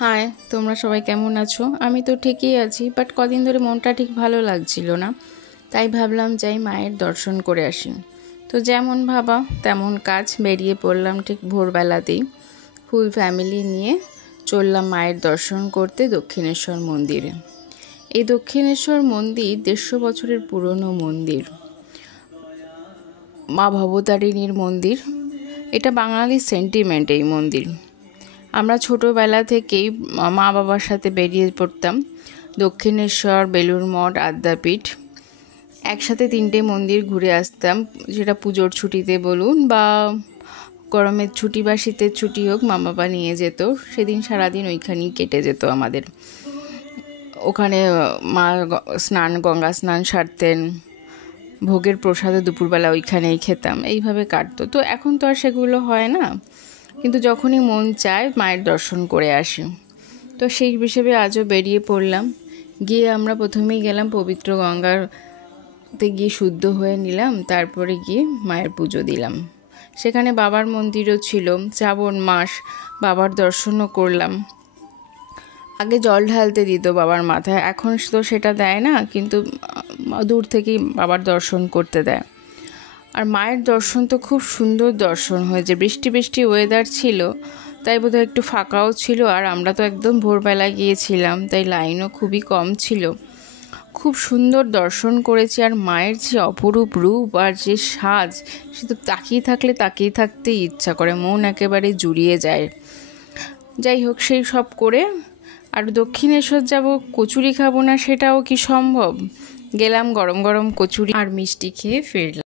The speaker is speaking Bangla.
হাই, তোমরা সবাই কেমন আছো? আমি তো ঠিকই আছি, বাট কদিন ধরে মনটা ঠিক ভালো লাগছিল না। তাই ভাবলাম যাই মায়ের দর্শন করে আসি। তো যেমন ভাবা তেমন কাজ, বেরিয়ে পড়লাম ঠিক ভোরবেলাতেই। ফুল ফ্যামিলি নিয়ে চললাম মায়ের দর্শন করতে দক্ষিণেশ্বর মন্দিরে। এই দক্ষিণেশ্বর মন্দির 150 বছরের পুরনো মন্দির, মা ভবতারিণীর মন্দির। এটা বাঙালির সেন্টিমেন্ট এই মন্দির। আমরা ছোটোবেলা থেকেই মা বাবার সাথে বেরিয়ে পড়তাম দক্ষিণেশ্বর, বেলুড় মঠ, আদ্যাপীঠ, একসাথে 3টে মন্দির ঘুরে আসতাম। যেটা পুজোর ছুটিতে বলুন বা গরমের ছুটি বা শীতের ছুটি হোক, মা বাবা নিয়ে যেত। সেদিন সারাদিন ওইখানেই কেটে যেত আমাদের। ওখানে মা গঙ্গা স্নান সারতেন, ভোগের প্রসাদে দুপুরবেলা ওইখানেই খেতাম, এইভাবে কাটতো। তো এখন তো আর সেগুলো হয় না, কিন্তু যখনই মন চায় মায়ের দর্শন করে আসি। তো সেই হিসেবে আজও বেরিয়ে পড়লাম। গিয়ে আমরা প্রথমেই গেলাম পবিত্র গঙ্গাতে, গিয়ে শুদ্ধ হয়ে নিলাম, তারপরে গিয়ে মায়ের পুজো দিলাম। সেখানে বাবার মন্দিরও ছিল, শ্রাবণ মাস, বাবার দর্শনও করলাম। আগে জল ঢালতে দিত বাবার মাথায়, এখন তো সেটা দেয় না, কিন্তু দূর থেকেই বাবার দর্শন করতে দেয়। আর মায়ের দর্শন তো খুব সুন্দর দর্শন হয়েছে। বৃষ্টি বৃষ্টি ওয়েদার ছিল, তাই বোধহয় একটু ফাঁকাও ছিল। আর আমরা তো একদম ভোরবেলা গিয়েছিলাম, তাই লাইনও খুবই কম ছিল। খুব সুন্দর দর্শন করেছি। আর মায়ের যে অপরূপ রূপ আর যে সাজ, সে তো তাকিয়ে থাকলে তাকিয়ে থাকতেই ইচ্ছা করে, মন একেবারে জুড়িয়ে যায়। যাই হোক, সেই সব করে আর দক্ষিণেশ্বর যাব, কচুরি খাবো না সেটাও কি সম্ভব? গেলাম, গরম গরম কচুরি আর মিষ্টি খেয়ে ফিরলাম।